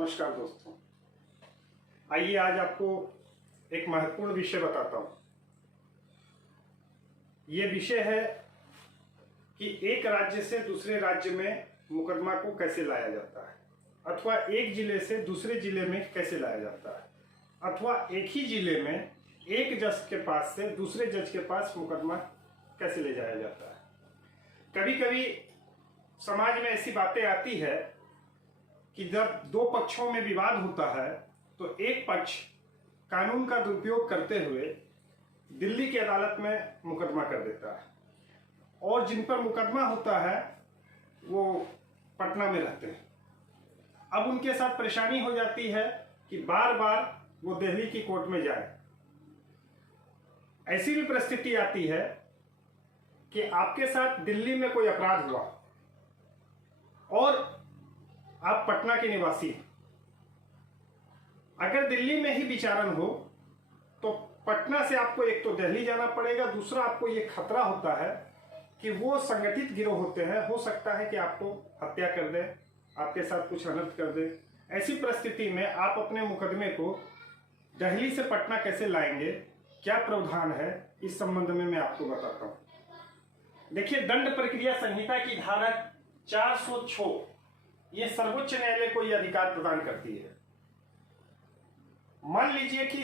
नमस्कार दोस्तों, आइए आज आपको एक महत्वपूर्ण विषय बताता हूँ। ये विषय है कि एक राज्य से दूसरे राज्य में मुकदमा को कैसे लाया जाता है, अथवा एक जिले से दूसरे जिले में कैसे लाया जाता है, अथवा एक ही जिले में एक जज के पास से दूसरे जज के पास मुकदमा कैसे ले जाया जाता है। कभी कभी समाज में ऐसी बातें आती है कि जब दो पक्षों में विवाद होता है तो एक पक्ष कानून का दुरुपयोग करते हुए दिल्ली की अदालत में मुकदमा कर देता है और जिन पर मुकदमा होता है वो पटना में रहते हैं। अब उनके साथ परेशानी हो जाती है कि बार बार वो दिल्ली की कोर्ट में जाए। ऐसी भी परिस्थिति आती है कि आपके साथ दिल्ली में कोई अपराध हुआ और आप पटना के निवासी हैं। अगर दिल्ली में ही विचारण हो तो पटना से आपको एक तो दिल्ली जाना पड़ेगा, दूसरा आपको ये खतरा होता है कि वो संगठित गिरोह होते हैं, हो सकता है कि आपको हत्या कर दे, आपके साथ कुछ अनर्थ कर दे। ऐसी परिस्थिति में आप अपने मुकदमे को दिल्ली से पटना कैसे लाएंगे, क्या प्रावधान है, इस संबंध में मैं आपको बताता हूं। देखिए, दंड प्रक्रिया संहिता की धारा 406 ये सर्वोच्च न्यायालय को यह अधिकार प्रदान करती है। मान लीजिए कि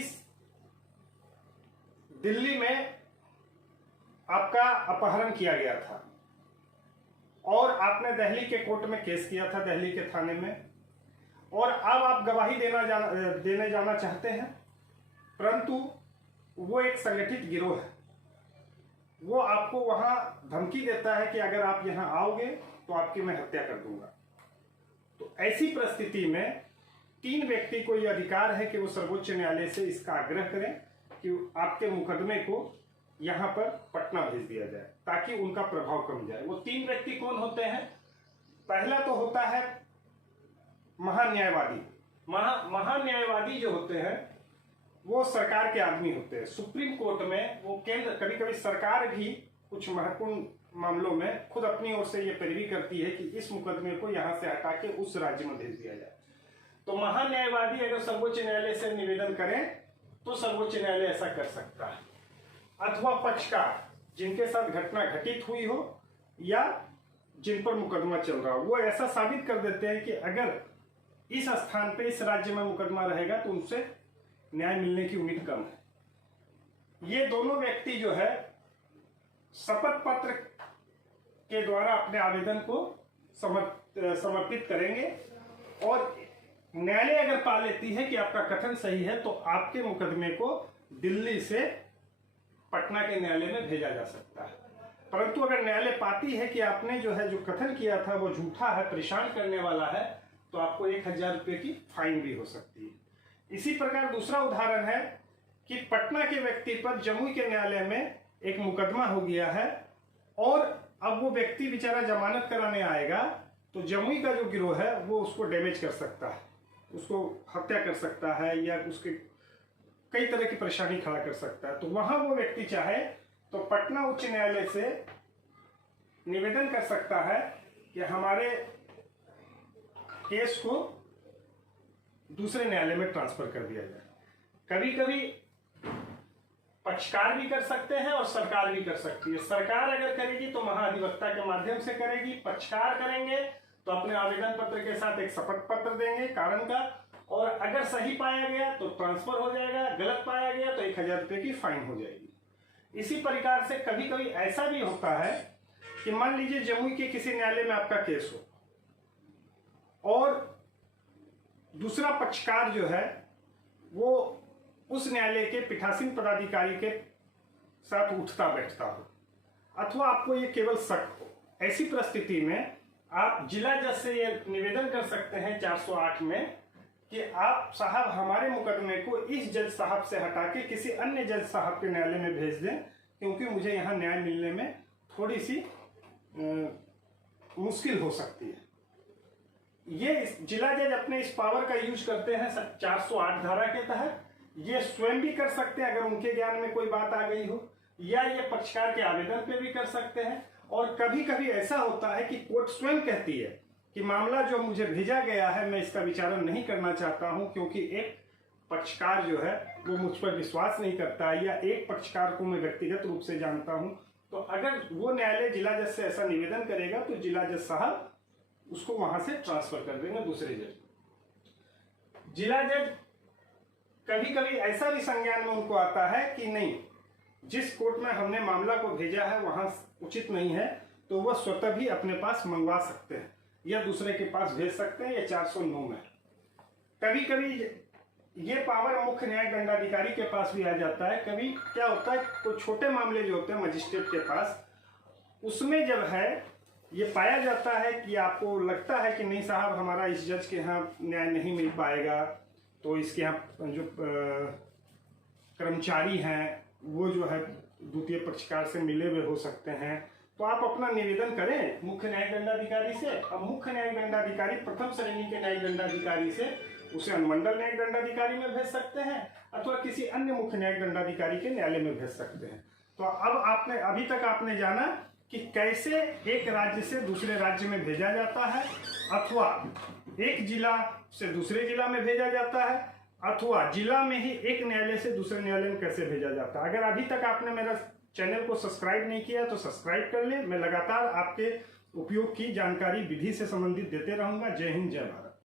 दिल्ली में आपका अपहरण किया गया था और आपने दिल्ली के कोर्ट में केस किया था, दिल्ली के थाने में, और अब आप गवाही देने जाना चाहते हैं, परंतु वो एक संगठित गिरोह है। वो आपको वहां धमकी देता है कि अगर आप यहां आओगे तो आपकी मैं हत्या कर दूंगा। तो ऐसी परिस्थिति में तीन व्यक्ति को यह अधिकार है कि वो सर्वोच्च न्यायालय से इसका आग्रह करें कि आपके मुकदमे को यहां पर पटना भेज दिया जाए ताकि उनका प्रभाव कम जाए। वो तीन व्यक्ति कौन होते हैं? पहला तो होता है महान्यायवादी। महान्यायवादी जो होते हैं वो सरकार के आदमी होते हैं। सुप्रीम कोर्ट में वो केंद्र, कभी कभी सरकार भी कुछ महत्वपूर्ण मामलों में खुद अपनी ओर से ये पैरवी करती है कि इस मुकदमे को यहां से हटा के उस राज्य में भेज दिया जाए। तो महान्यायवादी अगर सर्वोच्च न्यायालय से निवेदन करें तो सर्वोच्च न्यायालय ऐसा कर सकता है। अथवा पक्षकार, जिनके साथ घटना घटित हुई हो या जिन पर मुकदमा चल रहा हो, वो ऐसा साबित कर देते हैं कि अगर इस स्थान पे इस राज्य में मुकदमा रहेगा तो उनसे न्याय मिलने की उम्मीद कम है। ये दोनों व्यक्ति जो है शपथ पत्र के द्वारा अपने आवेदन को समर्पित करेंगे और न्यायालय अगर पा लेती है कि आपका कथन सही है तो आपके मुकदमे को दिल्ली से पटना के न्यायालय में भेजा जा सकता है। परंतु अगर न्यायालय पाती है कि आपने जो कथन किया था वो झूठा है, परेशान करने वाला है, तो आपको 1000 रुपये की फाइन भी हो सकती है। इसी प्रकार दूसरा उदाहरण है कि पटना के व्यक्ति पर जमुई के न्यायालय में एक मुकदमा हो गया है और अब वो व्यक्ति बेचारा जमानत कराने आएगा तो जमुई का जो गिरोह है वो उसको डैमेज कर सकता है, उसको हत्या कर सकता है या उसके कई तरह की परेशानी खड़ा कर सकता है। तो वहां वो व्यक्ति चाहे तो पटना उच्च न्यायालय से निवेदन कर सकता है कि हमारे केस को दूसरे न्यायालय में ट्रांसफर कर दिया जाए। कभी कभी पक्षकार भी कर सकते हैं और सरकार भी कर सकती है। सरकार अगर करेगी तो महाधिवक्ता के माध्यम से करेगी, पक्षकार करेंगे तो अपने आवेदन पत्र के साथ एक शपथ पत्र देंगे कारण का, और अगर सही पाया गया तो ट्रांसफर हो जाएगा, गलत पाया गया तो 1000 रुपये की फाइन हो जाएगी। इसी प्रकार से कभी कभी ऐसा भी होता है कि मान लीजिए जमुई के किसी न्यायालय में आपका केस हो और दूसरा पक्षकार जो है वो उस न्यायालय के पीठासीन पदाधिकारी के साथ उठता बैठता हो, अथवा आपको ये केवल शक हो। ऐसी परिस्थिति में आप जिला जज से ये निवेदन कर सकते हैं 408 में कि आप साहब हमारे मुकदमे को इस जज साहब से हटा के किसी अन्य जज साहब के न्यायालय में भेज दें, क्योंकि मुझे यहाँ न्याय मिलने में थोड़ी सी मुश्किल हो सकती है। ये जिला जज अपने इस पावर का यूज करते हैं 408 धारा के तहत। ये स्वयं भी कर सकते हैं अगर उनके ज्ञान में कोई बात आ गई हो, या ये पक्षकार के आवेदन पे भी कर सकते हैं। और कभी कभी ऐसा होता है कि कोर्ट स्वयं कहती है कि मामला जो मुझे भेजा गया है मैं इसका विचारण नहीं करना चाहता हूं, क्योंकि एक पक्षकार जो है वो मुझ पर विश्वास नहीं करता या एक पक्षकार को मैं व्यक्तिगत रूप से जानता हूं। तो अगर वो न्यायालय जिला जज से ऐसा निवेदन करेगा तो जिला जज साहब उसको वहां से ट्रांसफर कर देंगे दूसरे जज। जिला जज कभी कभी ऐसा भी संज्ञान में उनको आता है कि नहीं, जिस कोर्ट में हमने मामला को भेजा है वहां उचित नहीं है, तो वह स्वतः भी अपने पास मंगवा सकते हैं या दूसरे के पास भेज सकते हैं, या 409 में। कभी कभी ये पावर मुख्य न्यायिक दंडाधिकारी के पास भी आ जाता है। कभी क्या होता है, कोई छोटे मामले जो होते हैं मजिस्ट्रेट के पास, उसमें जब है ये पाया जाता है कि आपको लगता है कि नहीं साहब हमारा इस जज के यहाँ न्याय नहीं मिल पाएगा, तो इसके यहाँ जो कर्मचारी हैं वो जो है द्वितीय पक्षकार से मिले हुए हो सकते हैं, तो आप अपना निवेदन करें मुख्य न्यायिक दंडाधिकारी से। अब मुख्य न्यायिक दंडाधिकारी प्रथम श्रेणी के न्यायिक दंडाधिकारी से उसे अनुमंडल न्यायिक दंडाधिकारी में भेज सकते हैं अथवा किसी अन्य मुख्य न्यायिक दंडाधिकारी के न्यायालय में भेज सकते हैं। तो अब आपने अभी तक आपने जाना कि कैसे एक राज्य से दूसरे राज्य में भेजा जाता है, अथवा एक जिला से दूसरे जिला में भेजा जाता है, अथवा जिला में ही एक न्यायालय से दूसरे न्यायालय में कैसे भेजा जाता है। अगर अभी तक आपने मेरा चैनल को सब्सक्राइब नहीं किया तो सब्सक्राइब कर लें। मैं लगातार आपके उपयोग की जानकारी विधि से संबंधित देते रहूंगा। जय हिंद, जय भारत।